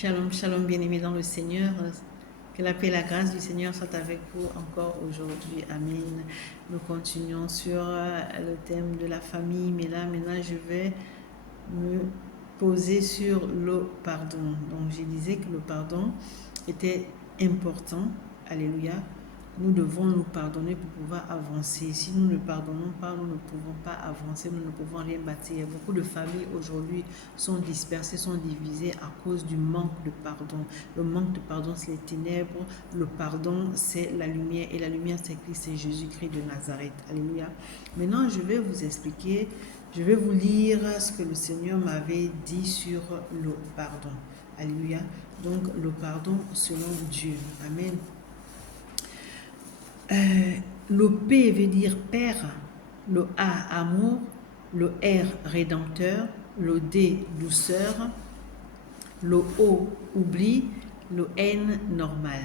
Shalom, shalom, bien-aimés dans le Seigneur. Que la paix et la grâce du Seigneur soient avec vous encore aujourd'hui. Amen. Nous continuons sur le thème de la famille, mais là, maintenant, je vais me poser sur le pardon. Donc, je disais que le pardon était important. Alléluia. Nous devons nous pardonner pour pouvoir avancer. Si nous ne pardonnons pas, nous ne pouvons pas avancer, nous ne pouvons rien bâtir. Beaucoup de familles aujourd'hui sont dispersées, sont divisées à cause du manque de pardon. Le manque de pardon, c'est les ténèbres. Le pardon, c'est la lumière. Et la lumière, c'est Christ, c'est Jésus-Christ de Nazareth. Alléluia. Maintenant, je vais vous expliquer, je vais vous lire ce que le Seigneur m'avait dit sur le pardon. Alléluia. Donc, le pardon selon Dieu. Amen. Le P veut dire Père, le A amour, le R rédempteur, le D douceur, le O oubli, le N normal.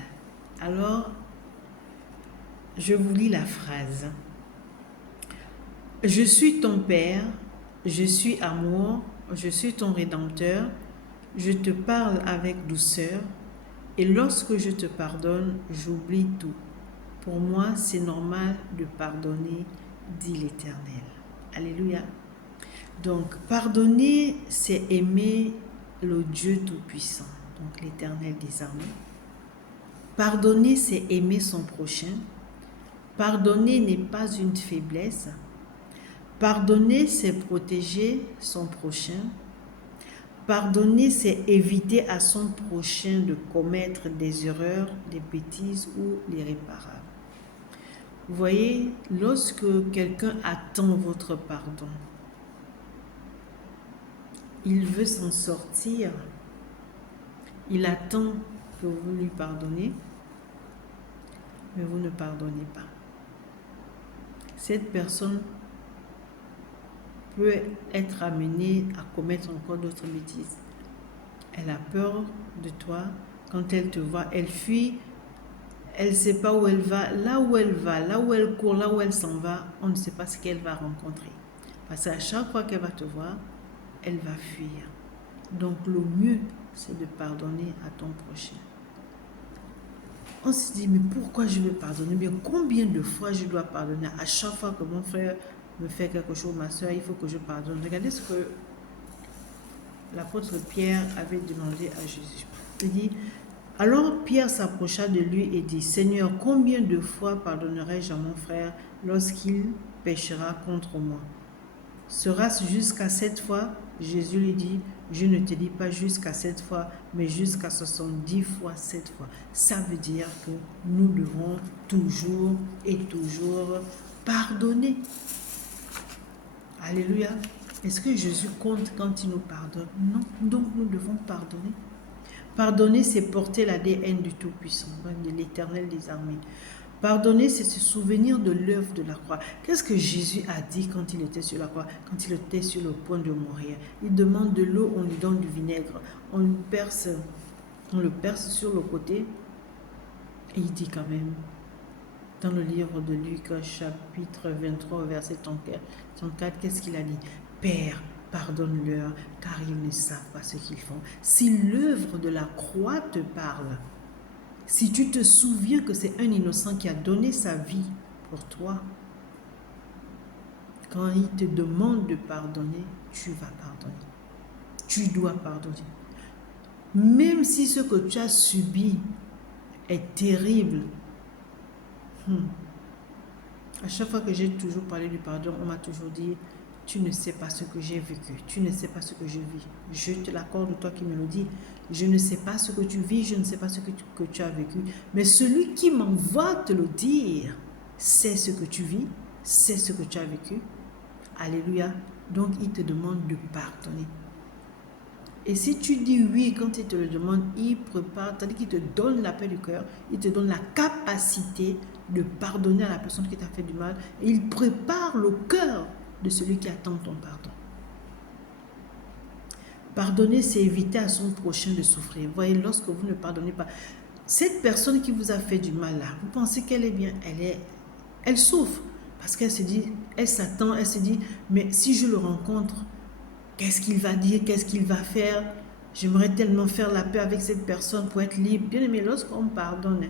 Alors, je vous lis la phrase. Je suis ton Père, je suis amour, je suis ton rédempteur, je te parle avec douceur, et lorsque je te pardonne, j'oublie tout. Pour moi, c'est normal de pardonner, dit l'Éternel. Alléluia. Donc, pardonner, c'est aimer le Dieu Tout-Puissant, donc l'Éternel des armées. Pardonner, c'est aimer son prochain. Pardonner n'est pas une faiblesse. Pardonner, c'est protéger son prochain. Pardonner, c'est éviter à son prochain de commettre des erreurs, des bêtises ou l'irréparable. Vous voyez, lorsque quelqu'un attend votre pardon, il veut s'en sortir, il attend que vous lui pardonnez, mais vous ne pardonnez pas. Cette personne peut être amenée à commettre encore d'autres bêtises. Elle a peur de toi. Quand elle te voit, elle fuit. Elle ne sait pas où elle va. Là où elle va, là où elle court, là où elle s'en va, on ne sait pas ce qu'elle va rencontrer. Parce qu'à chaque fois qu'elle va te voir, elle va fuir. Donc le mieux, c'est de pardonner à ton prochain. On se dit, mais pourquoi je veux pardonner? Mais combien de fois je dois pardonner? À chaque fois que mon frère me fait quelque chose, ma soeur, il faut que je pardonne. Regardez ce que l'apôtre Pierre avait demandé à Jésus. Il dit, alors Pierre s'approcha de lui et dit, Seigneur, combien de fois pardonnerai-je à mon frère lorsqu'il péchera contre moi? Sera-ce jusqu'à 7 fois? Jésus lui dit, je ne te dis pas jusqu'à 7 fois, mais jusqu'à 70 fois 7 fois. Ça veut dire que nous devons toujours et toujours pardonner. Alléluia. Est-ce que Jésus compte quand il nous pardonne? Non. Donc nous devons pardonner. Pardonner, c'est porter l'ADN du Tout-Puissant, de l'Éternel des armées. Pardonner, c'est se souvenir de l'œuvre de la croix. Qu'est-ce que Jésus a dit quand il était sur la croix, quand il était sur le point de mourir? Il demande de l'eau, on lui donne du vinaigre, on le perce sur le côté, et il dit quand même, dans le livre de Luc, chapitre 23, verset 34, qu'est-ce qu'il a dit? Père, pardonne-leur, car ils ne savent pas ce qu'ils font. Si l'œuvre de la croix te parle, si tu te souviens que c'est un innocent qui a donné sa vie pour toi, quand il te demande de pardonner, tu vas pardonner. Tu dois pardonner. Même si ce que tu as subi est terrible. À chaque fois que j'ai toujours parlé du pardon, on m'a toujours dit, tu ne sais pas ce que j'ai vécu, tu ne sais pas ce que je vis. Je te l'accorde, toi qui me le dis. Je ne sais pas ce que tu vis, je ne sais pas ce que tu as vécu. Mais celui qui m'envoie te le dire, sait ce que tu vis, sait ce que tu as vécu. Alléluia. Donc, il te demande de pardonner. Et si tu dis oui, quand il te le demande, il prépare, c'est-à-dire qu'il te donne la paix du cœur, il te donne la capacité de pardonner à la personne qui t'a fait du mal. Et il prépare le cœur de celui qui attend ton pardon. Pardonner, c'est éviter à son prochain de souffrir. Vous voyez, lorsque vous ne pardonnez pas, cette personne qui vous a fait du mal là, vous pensez qu'elle est bien, elle souffre. Parce qu'elle se dit, elle s'attend, elle se dit, mais si je le rencontre, qu'est-ce qu'il va dire, qu'est-ce qu'il va faire? J'aimerais tellement faire la paix avec cette personne pour être libre. Bien aimé, lorsqu'on pardonne,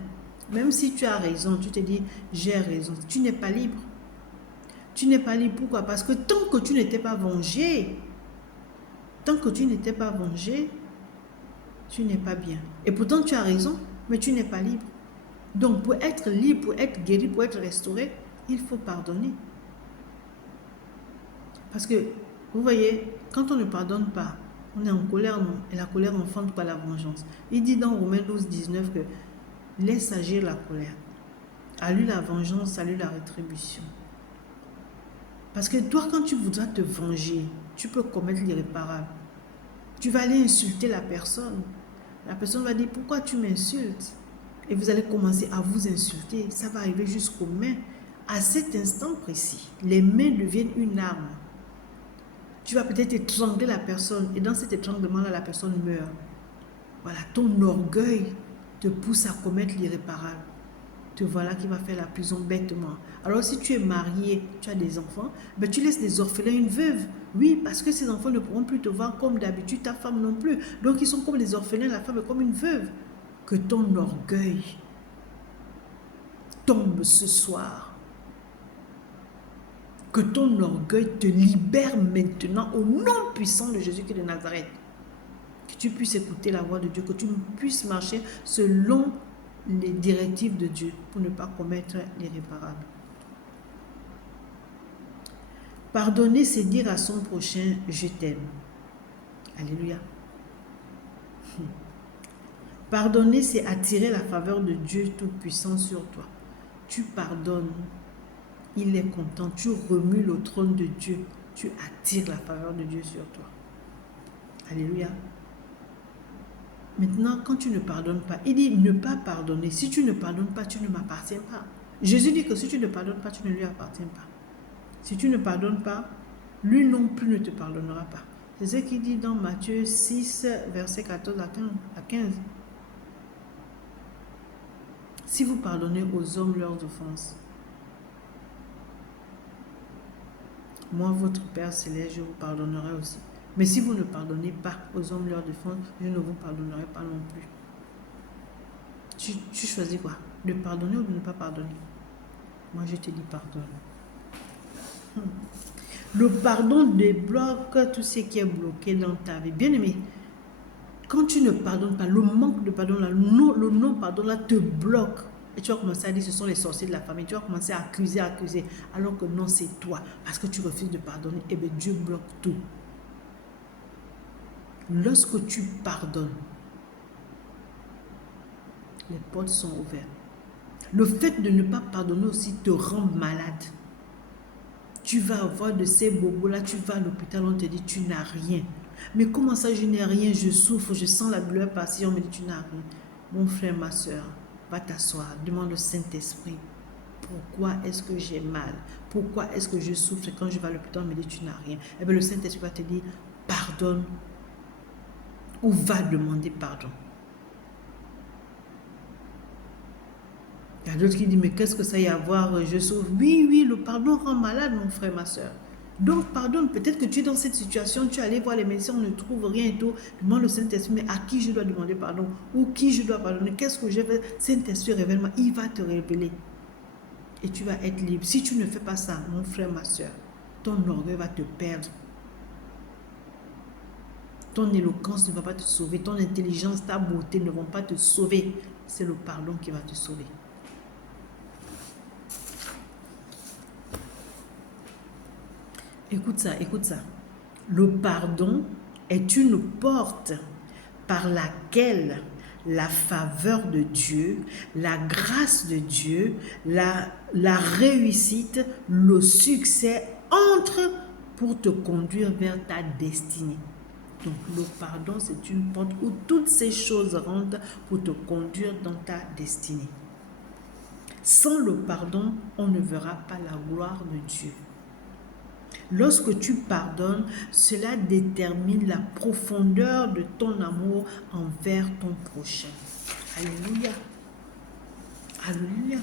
même si tu as raison, tu te dis, j'ai raison, tu n'es pas libre. Tu n'es pas libre, pourquoi? Parce que tant que tu n'étais pas vengé, tu n'es pas bien. Et pourtant, tu as raison, mais tu n'es pas libre. Donc, pour être libre, pour être guéri, pour être restauré, il faut pardonner. Parce que, vous voyez, quand on ne pardonne pas, on est en colère, non? Et la colère enfante pas la vengeance. Il dit dans Romains 12, 19 que laisse agir la colère. À lui la vengeance, à lui la rétribution. Parce que toi, quand tu voudras te venger, tu peux commettre l'irréparable. Tu vas aller insulter la personne. La personne va dire, pourquoi tu m'insultes? Et vous allez commencer à vous insulter. Ça va arriver jusqu'aux mains. À cet instant précis, les mains deviennent une arme. Tu vas peut-être étrangler la personne. Et dans cet étranglement-là, la personne meurt. Voilà, ton orgueil te pousse à commettre l'irréparable. Te voilà qui va faire la prison bêtement. Alors si tu es marié, tu as des enfants, ben tu laisses des orphelins, une veuve. Oui, parce que ces enfants ne pourront plus te voir comme d'habitude, ta femme non plus. Donc ils sont comme des orphelins, la femme est comme une veuve. Que ton orgueil tombe ce soir. Que ton orgueil te libère maintenant au nom puissant de Jésus-Christ de Nazareth. Que tu puisses écouter la voix de Dieu, que tu puisses marcher selon les directives de Dieu pour ne pas commettre l'irréparable. Pardonner, c'est dire à son prochain, je t'aime. Alléluia. Pardonner, c'est attirer la faveur de Dieu Tout-Puissant sur toi. Tu pardonnes, il est content, tu remues le trône de Dieu, tu attires la faveur de Dieu sur toi. Alléluia. Maintenant, quand tu ne pardonnes pas, il dit ne pas pardonner. Si tu ne pardonnes pas, tu ne m'appartiens pas. Jésus dit que si tu ne pardonnes pas, tu ne lui appartiens pas. Si tu ne pardonnes pas, lui non plus ne te pardonnera pas. C'est ce qu'il dit dans Matthieu 6, verset 14 à 15. Si vous pardonnez aux hommes leurs offenses, moi, votre Père céleste, je vous pardonnerai aussi. Mais si vous ne pardonnez pas aux hommes leurs offenses, je ne vous pardonnerai pas non plus. Tu choisis quoi? De pardonner ou de ne pas pardonner? Moi, je te dis pardonne. Le pardon débloque tout ce qui est bloqué dans ta vie. Bien aimé, quand tu ne pardonnes pas, le manque de pardon, là, le non-pardon là te bloque. Et tu vas commencer à dire ce sont les sorciers de la famille. Tu vas commencer à accuser. Alors que non, c'est toi. Parce que tu refuses de pardonner. Et bien Dieu bloque tout. Lorsque tu pardonnes, les portes sont ouvertes. Le fait de ne pas pardonner aussi te rend malade. Tu vas avoir de ces bobos-là, tu vas à l'hôpital, on te dit tu n'as rien. Mais comment ça, je n'ai rien, je souffre, je sens la douleur passer, on me dit tu n'as rien. Mon frère, ma soeur, va t'asseoir, demande au Saint-Esprit. Pourquoi est-ce que j'ai mal? Pourquoi est-ce que je souffre? Et quand je vais à l'hôpital, on me dit tu n'as rien. Et bien le Saint-Esprit va te dire pardonne ou va demander pardon. Il y a d'autres qui disent, mais qu'est-ce que ça y a à voir? Je souffre. Oui, le pardon rend malade, mon frère, ma soeur. Donc, pardonne. Peut-être que tu es dans cette situation, tu es allé voir les médecins, on ne trouve rien et tout. Demande au Saint-Esprit, mais à qui je dois demander pardon? Ou qui je dois pardonner? Qu'est-ce que j'ai fait? Saint-Esprit, révèle-moi. Il va te révéler. Et tu vas être libre. Si tu ne fais pas ça, mon frère, ma soeur, ton orgueil va te perdre. Ton éloquence ne va pas te sauver. Ton intelligence, ta beauté ne vont pas te sauver. C'est le pardon qui va te sauver. Écoute ça. Le pardon est une porte par laquelle la faveur de Dieu, la grâce de Dieu, la réussite, le succès entrent pour te conduire vers ta destinée. Donc le pardon, c'est une porte où toutes ces choses rentrent pour te conduire dans ta destinée. Sans le pardon, on ne verra pas la gloire de Dieu. Lorsque tu pardonnes, cela détermine la profondeur de ton amour envers ton prochain. Alléluia. Alléluia.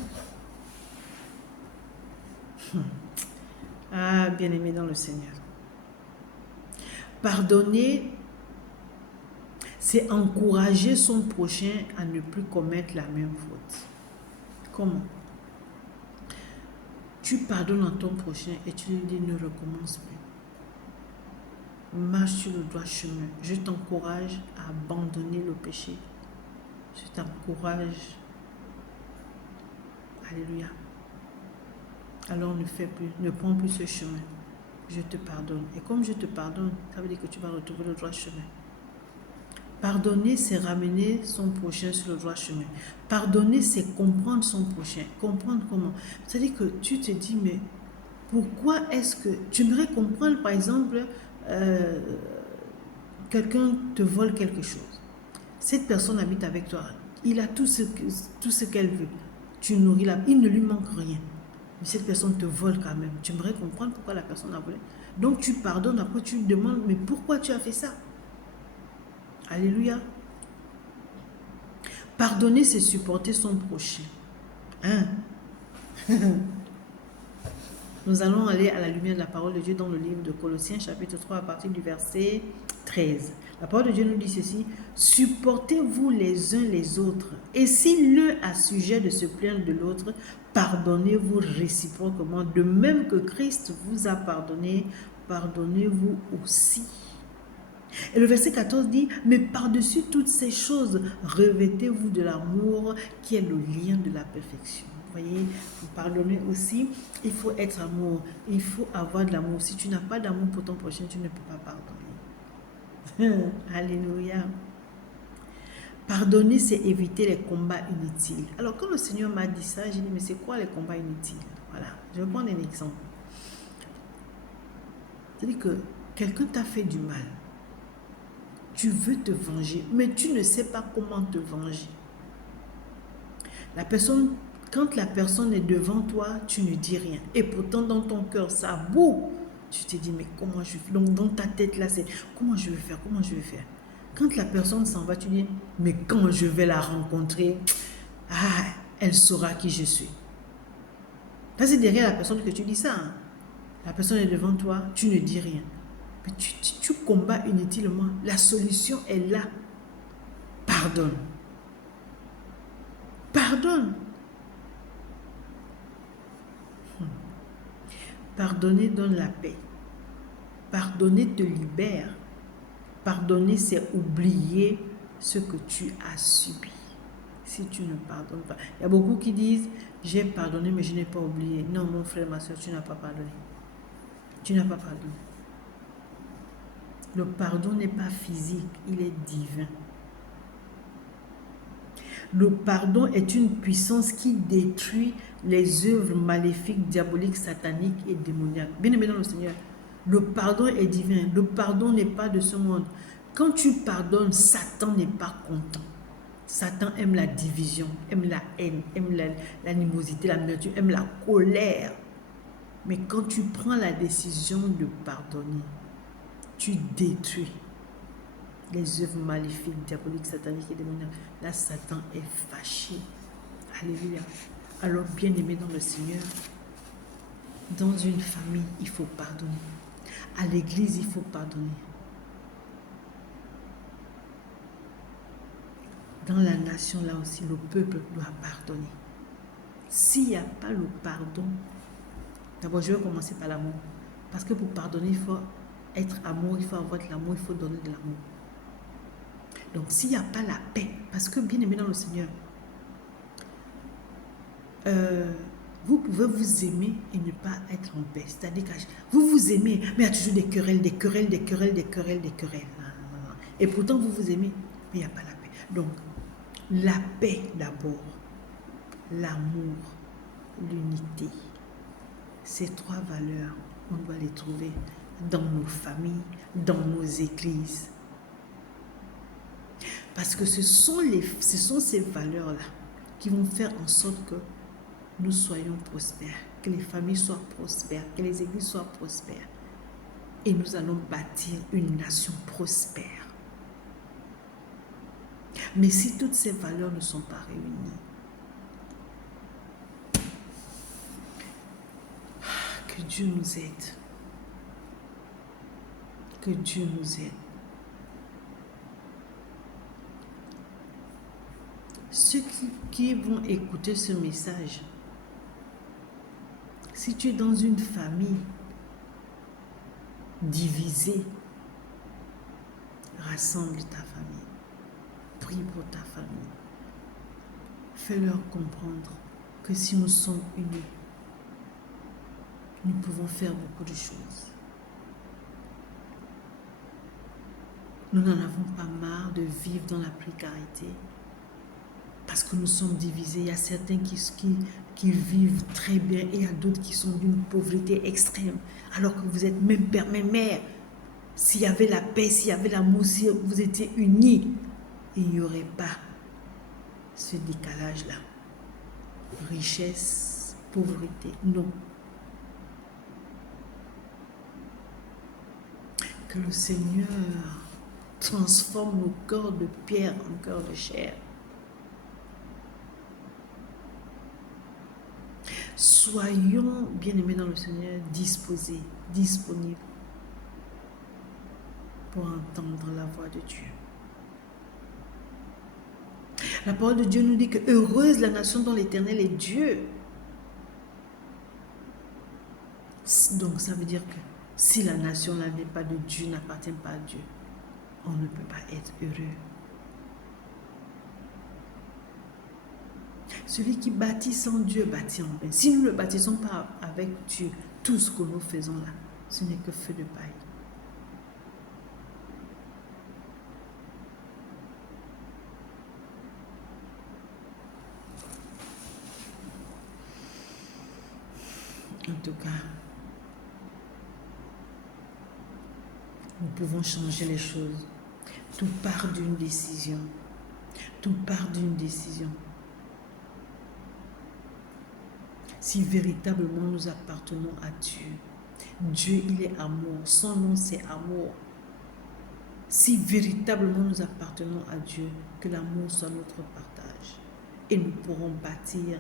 Ah, bien-aimé dans le Seigneur. Pardonner, c'est encourager son prochain à ne plus commettre la même faute. Comment? Tu pardonnes à ton prochain et tu lui dis ne recommence plus. Marche sur le droit chemin. Je t'encourage à abandonner le péché. Je t'encourage. Alléluia. Alors ne prends plus ce chemin. Je te pardonne. Et comme je te pardonne, ça veut dire que tu vas retrouver le droit chemin. Pardonner, c'est ramener son prochain sur le droit chemin. Pardonner, c'est comprendre son prochain. Comprendre comment. C'est-à-dire que tu te dis, mais pourquoi est-ce que... Tu aimerais comprendre, par exemple, quelqu'un te vole quelque chose. Cette personne habite avec toi. Il a tout ce qu'elle veut. Tu nourris il ne lui manque rien. Mais cette personne te vole quand même. Tu aimerais comprendre pourquoi la personne a volé. Donc tu pardonnes, après tu lui demandes, mais pourquoi tu as fait ça? Alléluia. Pardonner, c'est supporter son prochain. Hein? Nous allons aller à la lumière de la parole de Dieu dans le livre de Colossiens, chapitre 3, à partir du verset 13. La parole de Dieu nous dit ceci: supportez-vous les uns les autres, et si l'un a sujet de se plaindre de l'autre, pardonnez-vous réciproquement, de même que Christ vous a pardonné, pardonnez-vous aussi. Et le verset 14 dit, mais par-dessus toutes ces choses, revêtez-vous de l'amour qui est le lien de la perfection. Vous voyez, vous pardonnez aussi, il faut être amour, il faut avoir de l'amour. Si tu n'as pas d'amour pour ton prochain, tu ne peux pas pardonner. Alléluia. Pardonner, c'est éviter les combats inutiles. Alors, quand le Seigneur m'a dit ça, j'ai dit, mais c'est quoi les combats inutiles? Voilà, je vais prendre un exemple. C'est-à-dire que quelqu'un t'a fait du mal. Tu veux te venger, mais tu ne sais pas comment te venger. Quand la personne est devant toi, tu ne dis rien. Et pourtant, dans ton cœur, ça boue. Tu te dis, mais comment je fais? Donc, dans ta tête, là, c'est comment je vais faire? Comment je vais faire? Quand la personne s'en va, tu dis, mais quand je vais la rencontrer, elle saura qui je suis. Parce que c'est derrière la personne que tu dis ça. Hein. La personne est devant toi, tu ne dis rien. Mais tu combats inutilement. La solution est là. Pardonne. Pardonne. Pardonner donne la paix. Pardonner te libère. Pardonner, c'est oublier ce que tu as subi. Si tu ne pardonnes pas. Il y a beaucoup qui disent, j'ai pardonné, mais je n'ai pas oublié. Non, mon frère, ma soeur, tu n'as pas pardonné. Tu n'as pas pardonné. Le pardon n'est pas physique, il est divin. Le pardon est une puissance qui détruit les œuvres maléfiques, diaboliques, sataniques et démoniaques. Bien aimé dans le Seigneur, le pardon est divin. Le pardon n'est pas de ce monde. Quand tu pardonnes, Satan n'est pas content. Satan aime la division, aime la haine, aime l'animosité, l'amertume, aime la colère. Mais quand tu prends la décision de pardonner, tu détruis les œuvres maléfiques, diaboliques, sataniques et démoniaques. Là, Satan est fâché. Alléluia. Alors, bien-aimé dans le Seigneur, dans une famille, il faut pardonner. À l'église, il faut pardonner. Dans la nation, là aussi, le peuple doit pardonner. S'il n'y a pas le pardon, d'abord, je vais commencer par l'amour. Parce que pour pardonner, il faut être amour, il faut avoir de l'amour, il faut donner de l'amour. Donc, s'il n'y a pas la paix, parce que bien aimé dans le Seigneur, vous pouvez vous aimer et ne pas être en paix. C'est-à-dire que vous vous aimez, mais il y a toujours des querelles, des querelles, des querelles, des querelles, des querelles. Et pourtant, vous vous aimez, mais il n'y a pas la paix. Donc, la paix d'abord, l'amour, l'unité. Ces trois valeurs, on doit les trouver dans nos familles, dans nos églises. Parce que ce sont ces valeurs-là qui vont faire en sorte que nous soyons prospères, que les familles soient prospères, que les églises soient prospères. Et nous allons bâtir une nation prospère. Mais si toutes ces valeurs ne sont pas réunies, que Dieu nous aide. Que Dieu nous aide. Ceux qui vont écouter ce message, si tu es dans une famille divisée, rassemble ta famille. Prie pour ta famille. Fais-leur comprendre que si nous sommes unis, nous pouvons faire beaucoup de choses. Nous n'en avons pas marre de vivre dans la précarité parce que nous sommes divisés. Il y a certains qui vivent très bien et il y a d'autres qui sont d'une pauvreté extrême. Alors que vous êtes même père, même mère. S'il y avait la paix, s'il y avait l'amour, si vous étiez unis, il n'y aurait pas ce décalage-là. Richesse, pauvreté, non. Que le Seigneur transforme nos corps de pierre en corps de chair. Soyons, bien-aimés dans le Seigneur, disposés, disponibles pour entendre la voix de Dieu. La parole de Dieu nous dit que heureuse la nation dont l'Éternel est Dieu. Donc ça veut dire que si la nation là n'est pas de Dieu, n'appartient pas à Dieu, on ne peut pas être heureux. Celui qui bâtit sans Dieu bâtit en vain. Si nous ne le bâtissons pas avec Dieu, tout ce que nous faisons là, ce n'est que feu de paille. En tout cas, nous pouvons changer les choses. Tout part d'une décision. Tout part d'une décision. Si véritablement nous appartenons à Dieu, Dieu il est amour, son nom c'est amour. Si véritablement nous appartenons à Dieu, que l'amour soit notre partage. Et nous pourrons bâtir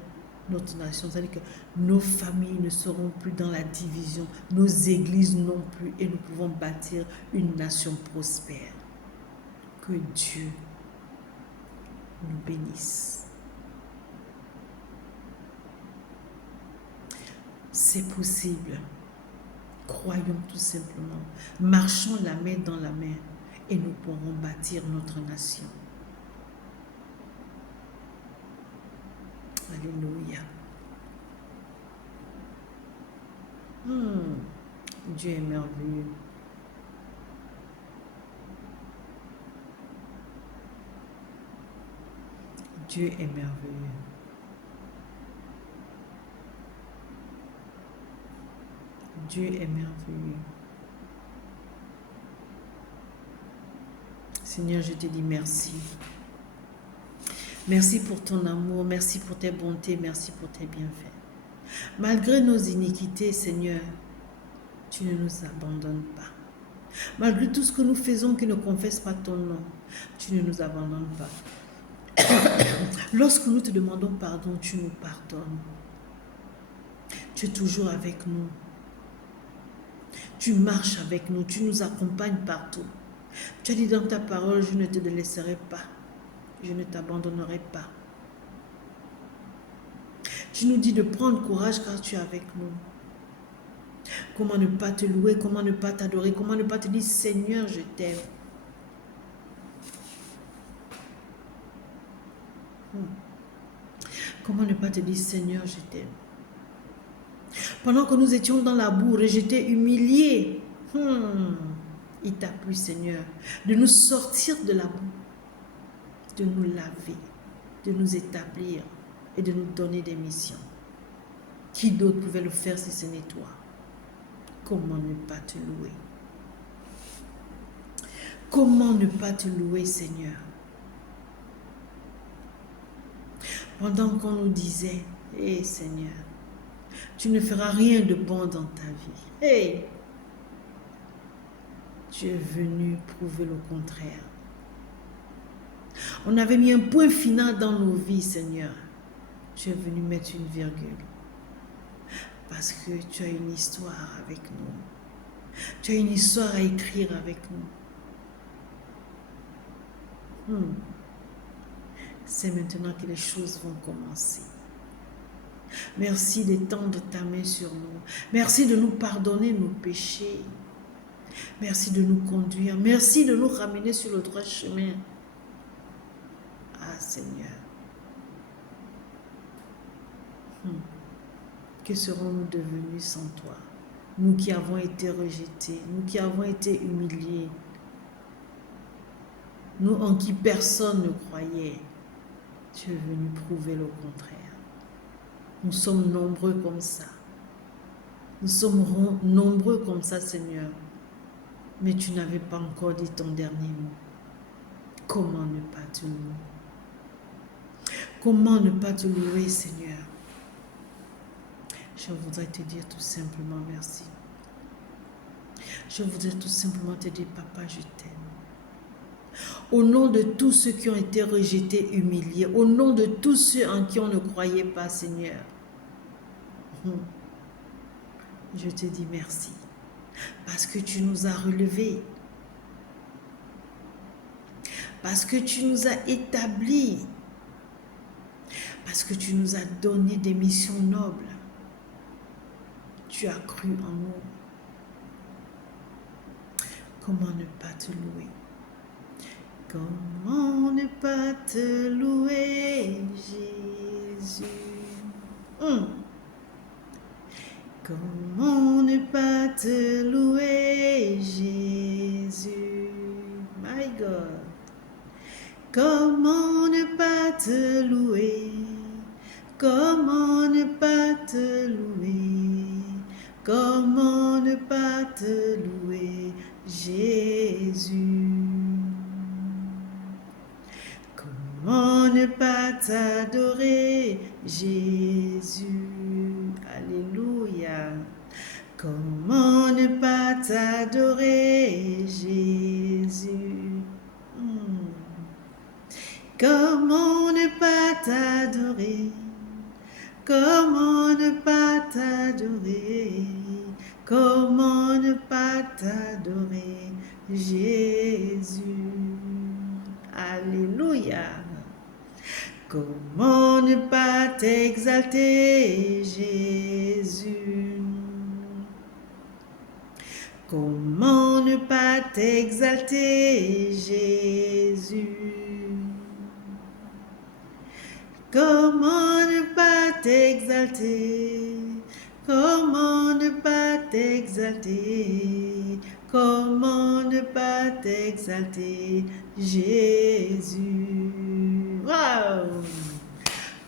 notre nation. C'est-à-dire que nos familles ne seront plus dans la division, nos églises non plus, et nous pouvons bâtir une nation prospère. Que Dieu nous bénisse. C'est possible. Croyons tout simplement. Marchons la main dans la main et nous pourrons bâtir notre nation. Alléluia. Dieu est merveilleux. Dieu est merveilleux. Dieu est merveilleux. Seigneur, je te dis merci. Merci pour ton amour, merci pour tes bontés, merci pour tes bienfaits. Malgré nos iniquités, Seigneur, tu ne nous abandonnes pas. Malgré tout ce que nous faisons qui ne confesse pas ton nom, tu ne nous abandonnes pas. Lorsque nous te demandons pardon, tu nous pardonnes. Tu es toujours avec nous. Tu marches avec nous, tu nous accompagnes partout. Tu as dit dans ta parole, je ne te laisserai pas, je ne t'abandonnerai pas. Tu nous dis de prendre courage car tu es avec nous. Comment ne pas te louer, comment ne pas t'adorer, comment ne pas te dire Seigneur, je t'aime. Comment ne pas te dire Seigneur, je t'aime. Pendant que nous étions dans la boue, rejetés, humiliés, il t'a plu, Seigneur, de nous sortir de la boue, de nous laver, de nous établir et de nous donner des missions. Qui d'autre pouvait le faire si ce n'est toi? Comment ne pas te louer? Comment ne pas te louer, Seigneur? Pendant qu'on nous disait, hé Seigneur, tu ne feras rien de bon dans ta vie. Hé, tu es venu prouver le contraire. On avait mis un point final dans nos vies, Seigneur. Tu es venu mettre une virgule. Parce que tu as une histoire avec nous. Tu as une histoire à écrire avec nous. C'est maintenant que les choses vont commencer. Merci d'étendre ta main sur nous. Merci de nous pardonner nos péchés. Merci de nous conduire. Merci de nous ramener sur le droit chemin. Ah Seigneur. Que serons-nous devenus sans toi? Nous qui avons été rejetés, nous qui avons été humiliés, nous en qui personne ne croyait. Tu es venu prouver le contraire. Nous sommes nombreux comme ça. Nous sommes nombreux comme ça, Seigneur. Mais tu n'avais pas encore dit ton dernier mot. Comment ne pas te louer? Comment ne pas te louer, Seigneur? Je voudrais te dire tout simplement merci. Je voudrais tout simplement te dire, Papa, je t'aime. Au nom de tous ceux qui ont été rejetés, humiliés, au nom de tous ceux en qui on ne croyait pas, Seigneur, je te dis merci. Parce que tu nous as relevés. Parce que tu nous as établis. Parce que tu nous as donné des missions nobles. Tu as cru en nous. Comment ne pas te louer? Comment ne pas te louer, Jésus? Comment ne pas te louer, Jésus? My God. Comment ne pas te louer? Comment ne pas te louer? Comment ne pas te louer, Jésus? Comment ne pas t'adorer, Jésus? Alléluia. Comment ne pas t'adorer, Jésus? Comment ne pas t'adorer? Comment ne pas t'adorer? Comment ne pas t'adorer, Jésus? Alléluia. Comment ne pas t'exalter, Jésus? Comment ne pas t'exalter, Jésus? Comment ne pas t'exalter? Comment ne pas t'exalter? Comment ne pas t'exalter, Jésus? Wow!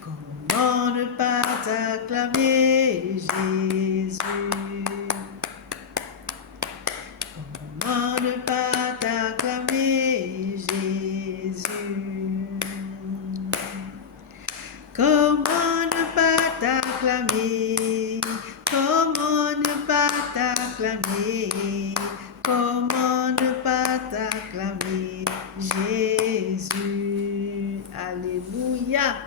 Comment ne pas t'acclamer, Jésus? Comment ne pas t'acclamer, Jésus? Comment ne pas t'acclamer? Comment ne pas t'acclamer? Comment ne pas t'acclamer, Jésus? Alléluia.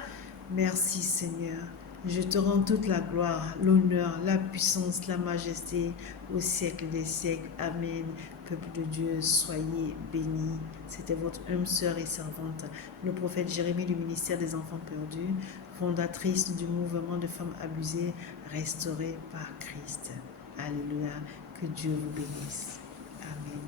Merci Seigneur. Je te rends toute la gloire, l'honneur, la puissance, la majesté au siècle des siècles. Amen. Peuple de Dieu, soyez bénis. C'était votre humble sœur et servante, le prophète Jérémie du ministère des enfants perdus, fondatrice du mouvement de femmes abusées, restaurées par Christ. Alléluia. Que Dieu vous bénisse. Amen.